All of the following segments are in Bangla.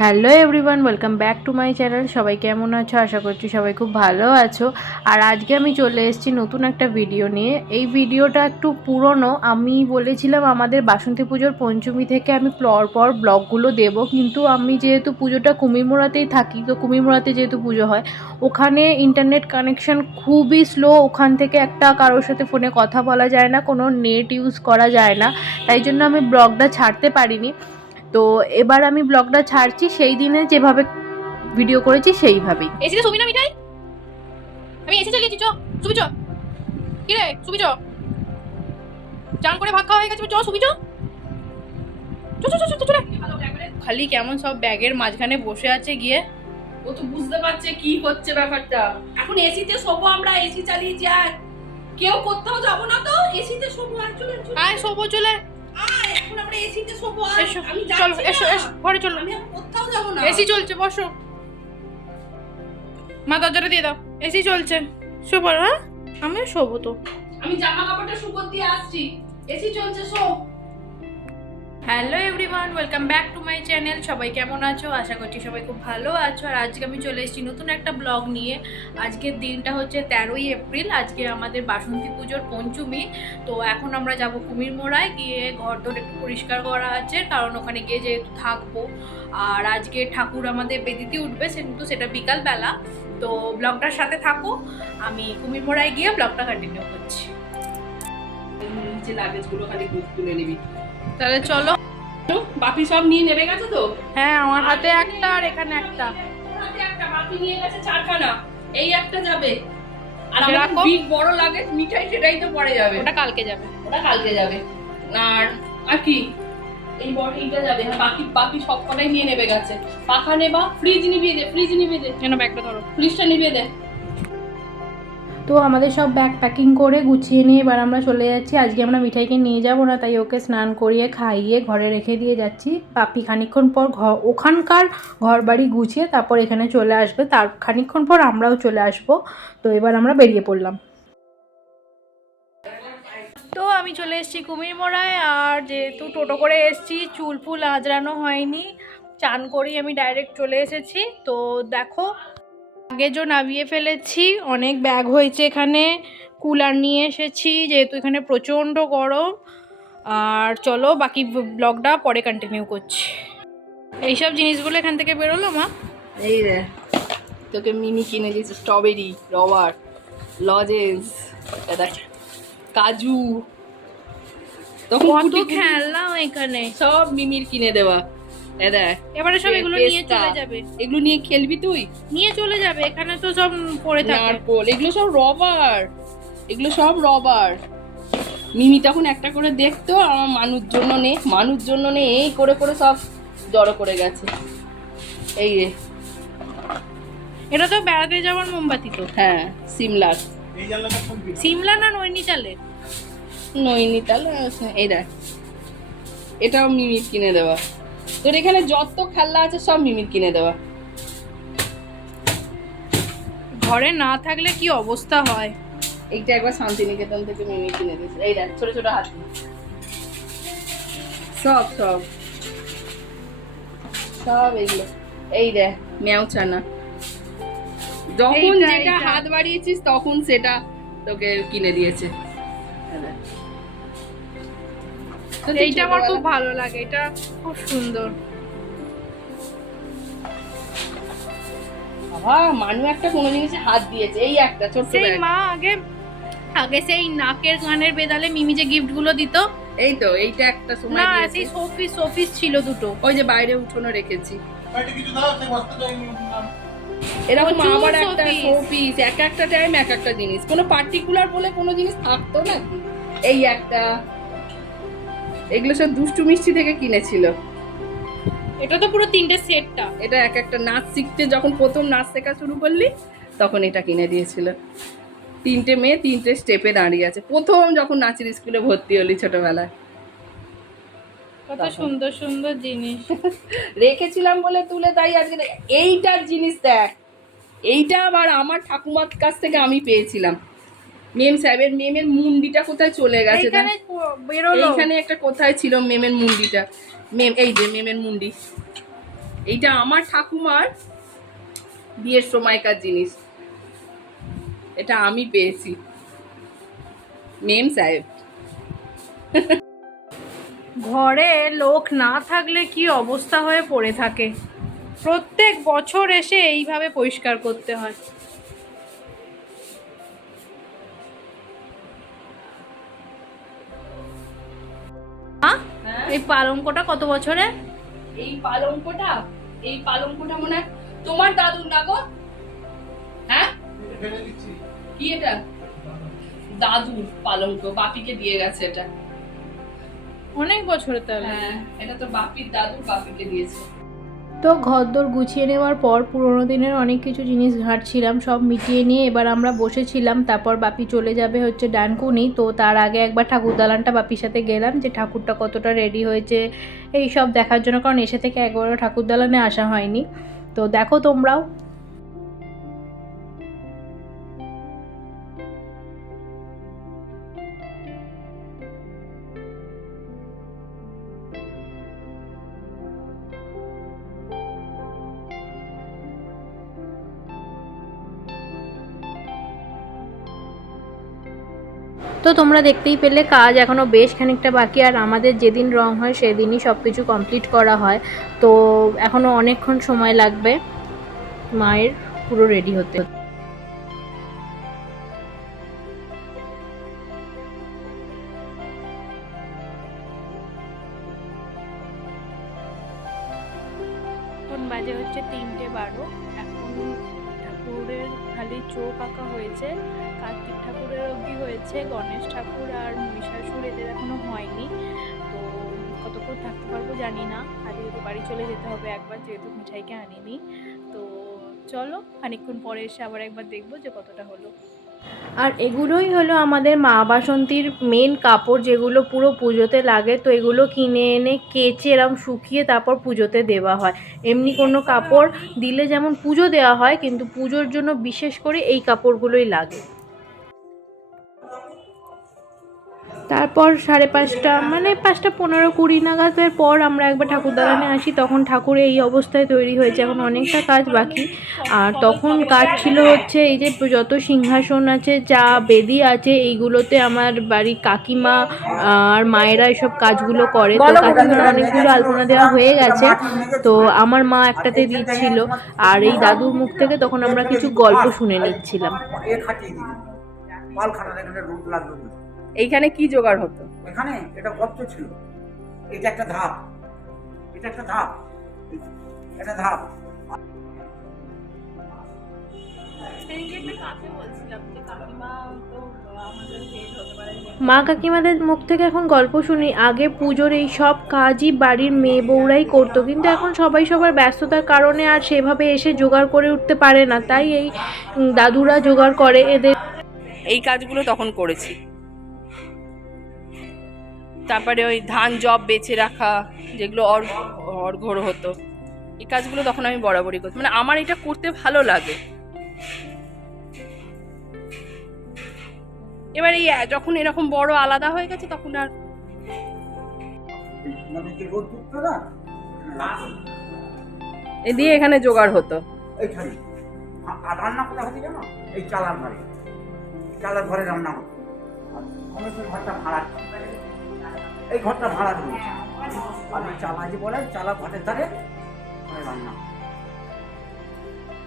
Hello everyone, welcome back to my channel. সবাই কেমন আছো? আশা করছি সবাই খুব ভালো আছো। আর আজকে আমি চলে এসেছি নতুন একটা ভিডিও নিয়ে। এই ভিডিওটা একটু পুরনো। আমি বলেছিলাম আমাদের বাসন্তী পুজোর পঞ্চমী থেকে আমি পর ব্লগগুলো দেব, কিন্তু আমি যেহেতু পুজোটা কুমিরমোড়াতেই থাকি, তো কুমিরমোড়াতে যেহেতু পুজো হয়, ওখানে ইন্টারনেট কানেকশান খুবই স্লো। ওখান থেকে একটা কারোর সাথে ফোনে কথা বলা যায় না, কোনো নেট ইউজ করা যায় না। তাই জন্য আমি ব্লগটা ছাড়তে পারিনি। তো এবার আমি ব্লগটা ছাড়ছি সেই দিনে যেভাবে ভিডিও করেছি সেইভাবেই। এসিতে শুবি না মিঠাই? আমি এসি চালিয়েছি, চ শুবি চ। কি রে শুবি চ, চান করে ভাত খাওয়া হয়ে গেছে, চ শুবি চ চ চ চ চ। খালি কেমন সব ব্যাগের মাঝখানে বসে আছে গিয়ে। ও তো বুঝতে পারছে কি হচ্ছে ব্যাপারটা। এখন এসিতে শোবো, আমরা এসি চালিয়ে যাই, কেউ কোথাও যাবো না তো, এসিতে শোবো। আর চলে আয় শোবো, চলে আয়, এখন আমরা এসিতে শোবো। এসো, আমি চলো যাচ্ছি এসো না, এসো ঘরে চলো। আমি এখন কোথাও যাবো না। এসি চলছে, বসো। মা দরজাটা দিয়ে দাও, এসি চলছে। শোবো, হ্যাঁ আমিও শোবো তো। আমি জামা কাপড়টা শুকোতে দিয়ে আসছি, এসি চলছে, show. Hello everyone, welcome back to my channel. সবাই কেমন আছো? আশা করছি সবাই খুব ভালো আছো। আর আজকে আমি চলে এসেছি নতুন একটা ব্লগ নিয়ে। আজকের দিনটা হচ্ছে 13ই এপ্রিল। আজকে আমাদের বাসন্তী পুজোর পঞ্চমী। তো এখন আমরা যাব কুমিরমোড়ায়, গিয়ে ঘর দর একটু পরিষ্কার করা আছে, কারণ ওখানে গিয়ে যেহেতু থাকবো। আর আজকে ঠাকুর আমাদের বেদিতে উঠবে, কিন্তু সেটা বিকালবেলা। তো ব্লগটার সাথে থাকো, আমি কুমিরমোড়ায় গিয়ে ব্লগটা কন্টিনিউ করছি। নিচে লাগেজগুলো খালি তুলে নিবি। তাহলে চলো। বাপি সব নিয়ে নেবে গেছে তো? হ্যাঁ, আমার হাতে একটা আর এখানে একটা। ওর হাতে একটা, বাপি নিয়ে গেছে 4খানা, এই একটা যাবে। আর সেটা আমার রাখো। বিগ বড় লাগেজ মিঠাই, সেটাই তো পরে যাবে। ওটা কালকে যাবে। ওটা কালকে যাবে। আর আর কি, এই বটলটা যাবে। আর বাকি বাকি সব কটাই নিয়ে নেবে গেছে। পাখা নেবা, ফ্রিজ নিবিয়ে দে, ফ্রিজ নিবিয়ে দে, কেন ব্যাগটা ধরো। ফ্রিজটা নিবিয়ে দে। তো আমাদের সব ব্যাগ প্যাকিং করে গুছিয়ে নিয়ে এবার আমরা চলে যাচ্ছি। আজকে আমরা মিঠাইকে নিয়ে যাব না, তাই ওকে স্নান করিয়ে খাইয়ে ঘরে রেখে দিয়ে যাচ্ছি। পাপি খানিকক্ষণ পর ওখানকার ঘর বাড়ি গুছিয়ে তারপর এখানে চলে আসবে। তার খানিকক্ষণ পর আমরাও চলে আসব। তো এবার আমরা বেরিয়ে পড়লাম। তো আমি চলে এসেছি কুমিরমোড়ায়। আর যেহেতু টোটো করে এসেছি, চুল ফুল আঁচড়ানো হয়নি, চান করেই আমি ডাইরেক্ট চলে এসেছি। তো দেখো, লাগেজও নামিয়ে ফেলেছি, অনেক ব্যাগ হয়েছে এখানে। কুলার নিয়ে এসেছি যেহেতু এখানে প্রচণ্ড গরম। আর চলো বাকি ব্লগটা পরে কন্টিনিউ করছি। এইসব জিনিসগুলো এখান থেকে বেরোলো মা। এই রে, তোকে মিনি কিনে দিয়েছে, স্ট্রবেরি, রবার, লজেন্স, কাজু, তখন কত কুটি কুটি খেলনা এখানে। সব মিমির কিনে দেওয়া। দেখ, এবারে সব এগুলো নিয়ে পেস্তা, চলে যাবে। এগুলো নিয়ে খেলবি তুই? নিয়ে চলে যাবে, এখানে তো সব পড়ে থাকে। নারকোল, এগুলো সব রবার, এগুলো সব রবার। মিমি তখন একটা করে দেখতো, আমার মানুষ জন্য নে, মানুষ জন্য নে, এই করে করে সব জড়ো করে গেছে। এই রে, এটা তো বেড়াতে যাওয়ার মোমবাতি তো। হ্যাঁ, সিমলার, সিমলা না নৈনিতালের? নৈনিতাল। এই দেখ, এটাও মিমির কিনে দেওয়া। তোর এখানে যত খেলনা আছে সব মিমির কিনে দেওয়া। ঘরে না থাকলে কি অবস্থা হয়। এইটা একবার শান্তিনিকেতন থেকে মিমি কিনে দিয়েছে। এই দেখ, ছোট ছোট হাতি, সব সব সব এগুলো। এই দেখ, ম্যাওচানা, যখন এইটা, যেটা এইটা। হাত বাড়িয়েছিস তখন সেটা তোকে কিনে দিয়েছে। এই দেখ। তো তুই এইটা আমার খুব ছোটবেলা- ভালো লাগে, এটা খুব সুন্দর। বাবা, মানু একটা কোনো জিনিসে হাত দিয়েছে। এই একটা ছোট্ট সেই ব্যাগ। মা আগে আগে সেই নাকের কানের বেদালে মিমি যে গিফট গুলো দিত। এই তো, এইটা একটা সময় না, দিয়েছে। সেই শোপিস ছিল দুটো। ওই যে বাইরে উঠোনো রেখেছি। প্রচুর এরকম আবার একটা showpiece। শোপিস, এক একটা টাইম এক একটা জিনিস, কোনো পার্টিকুলার বলে কোনো জিনিস থাকতো না। এই একটা, এগুলো সব দুষ্টু মিষ্টি থেকে কিনেছিল। এটা তো পুরো 3টে সেটটা। এটা এক একটা নাচ শিখতে, যখন প্রথম নাচ শেখা শুরু করলি তখন এটা কিনে দিয়েছিল। 3টে মেয়ে 3টে স্টেপে দাঁড়িয়ে আছে, প্রথম যখন নাচের স্কুলে ভর্তি হলি ছোটবেলায়। কত সুন্দর সুন্দর জিনিস। রেখেছিলাম বলে তুলে, তাই আজকে এইটার জিনিস দেখ। এইটা আবার আমার ঠাকুমার কাছ থেকে আমি পেয়েছিলাম। মেম সাহেবের মেমের মুন্ডিটা কোথায় চলে গেছে? এইখানে বেরোলো। এইখানে একটা কোথায় ছিল মেমের মুন্ডিটা। মেম, এই যে মেমের মুন্ডি, এইটা আমার ঠাকুমার বিয়ের সময়কার জিনিস, এটা আমি পেয়েছি, মেম সাহেব। ঘরে লোক না থাকলে কি অবস্থা হয়ে পড়ে থাকে, প্রত্যেক বছর এসে এইভাবে পরিষ্কার করতে হয়। এই পালঙ্কটা কত বছরে? এই পালঙ্কটা মনে হয় তোমার দাদুর না গো? হ্যাঁ, কি এটা? দাদুর পালঙ্ক, বাপিকে দিয়ে গেছে এটা। অনেক বছরে তাহলে। হ্যাঁ, এটা তো বাপির দাদুর বাপিকে দিয়েছে। তো ঘরদোর গুছিয়ে নেওয়ার পর পুরোনো দিনের অনেক কিছু জিনিস ঘাঁটছিলাম, সব মিটিয়ে নিয়ে এবার আমরা বসেছিলাম। তারপর বাপি চলে যাবে হচ্ছে ডানকুনি, তো তার আগে একবার ঠাকুর দালানটা বাপির সাথে গেলাম যে ঠাকুরটা কতটা রেডি হয়েছে এই সব দেখার জন্য, কারণ এসে থেকে একবারও ঠাকুর দালানে আসা হয়নি। তো দেখো তোমরাও। তো তোমরা দেখতেই পেলে কাজ এখনও বেশ খানিকটা বাকি, আর আমাদের যেদিন রং হয় সেদিনই সব কিছু কমপ্লিট করা হয়। তো এখনও অনেকক্ষণ সময় লাগবে মায়ের পুরো রেডি হতে। এখন বাজে হচ্ছে 3:12। এখন ঠাকুরের খালি চোখ আঁকা হয়েছে, কার্তিক ঠাকুরের অবধি হয়েছে, গণেশ ঠাকুর আর মহিষাসুর এদের এখনো হয়নি। তো কতক্ষণ থাকতে পারবো জানি না, আজকে তো বাড়ি চলে যেতে হবে একবার, যেহেতু মিঠাইকে আনিনি। তো চলো খানিকক্ষণ পরে এসে আবার একবার দেখবো যে কতটা হলো। আর এগুলোই হলো আমাদের মা বাসন্তীর মেন কাপড়, যেগুলো পুরো পুজোতে লাগে। তো এগুলো কিনে এনে কেচে এরম শুকিয়ে তারপর পুজোতে দেওয়া হয়। এমনি কোনো কাপড় দিলে যেমন পুজো দেওয়া হয়, কিন্তু পুজোর জন্য বিশেষ করে এই কাপড়গুলোই লাগে। তারপর 5:30 মানে 5:15-20 নাগাদের পর আমরা একবার ঠাকুর দালানে আসি, তখন ঠাকুর এই অবস্থায় তৈরি হয়েছে, এখন অনেকটা কাজ বাকি। আর তখন কাজ ছিল হচ্ছে এই যে যত সিংহাসন আছে, যা বেদি আছে, এইগুলোতে আমার বাড়ির কাকিমা আর মায়েরা এসব কাজগুলো করে। তো কাকিমার অনেকগুলো আলপনা দেওয়া হয়ে গেছে, তো আমার মা একটাতে দিচ্ছিল, আর এই দাদুর মুখ থেকে তখন আমরা কিছু গল্প শুনে নিচ্ছিলাম। এইখানে কি জোগাড় হতো? এখানে এটা গর্ত ছিল, এটা একটা ধাপ, এটা একটা ধাপ, এটা ধাপ। মা কাকিমাদের মুখ থেকে এখন গল্প শুনি, আগে পুজোর এই সব কাজই বাড়ির মেয়ে বউরাই করতো, কিন্তু এখন সবাই সবার ব্যস্ততার কারণে আর সেভাবে এসে জোগাড় করে উঠতে পারে না, তাই এই দাদুরা জোগাড় করে এদের। এই কাজগুলো তখন করেছি। তারপরে ওই ধান জব বেচে রাখা, যেগুলো অর্ঘ্য হতো, এই কাজগুলো তখন আমি বরাবরই করতাম, মানে আমার এটা করতে ভালো লাগে। এবার এই যখন এরকম বড় আলাদা হয়ে গেছে তখন আর এদিকে এখানে জোগাড় হতো। এইখানে রান্না কোথা হতে জানো? এই চালার ঘরে, চালার ঘরে রান্না হতো। ঘরটা ভাড়া, এই ঘরটা ভাড়া রয়েছে, আর এই চালা যে বলে চালা ঘরের ধারে রান্না।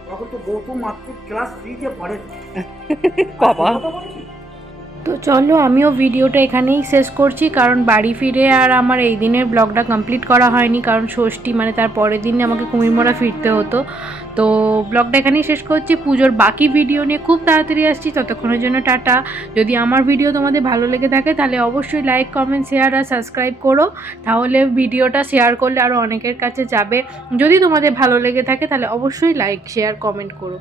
তখন তো গৌতম মাত্র ক্লাস 3-তে পড়ে। বাবা, তো চলো আমিও ভিডিওটা এখানেই শেষ করছি, কারণ বাড়ি ফিরে আর আমার এই দিনের ব্লগটা কমপ্লিট করা হয়নি, কারণ ষষ্ঠী মানে তার পরের দিনে আমাকে কুমিরমোড়া ফিরতে হতো। তো ব্লগটা এখানেই শেষ করছি, পুজোর বাকি ভিডিও নিয়ে খুব তাড়াতাড়ি আসছি, ততক্ষণের জন্য টাটা। যদি আমার ভিডিও তোমাদের ভালো লেগে থাকে তাহলে অবশ্যই লাইক, কমেন্ট, শেয়ার আর সাবস্ক্রাইব করো, তাহলে ভিডিওটা শেয়ার করলে আরও অনেকের কাছে যাবে। যদি তোমাদের ভালো লেগে থাকে তাহলে অবশ্যই লাইক, শেয়ার, কমেন্ট করো।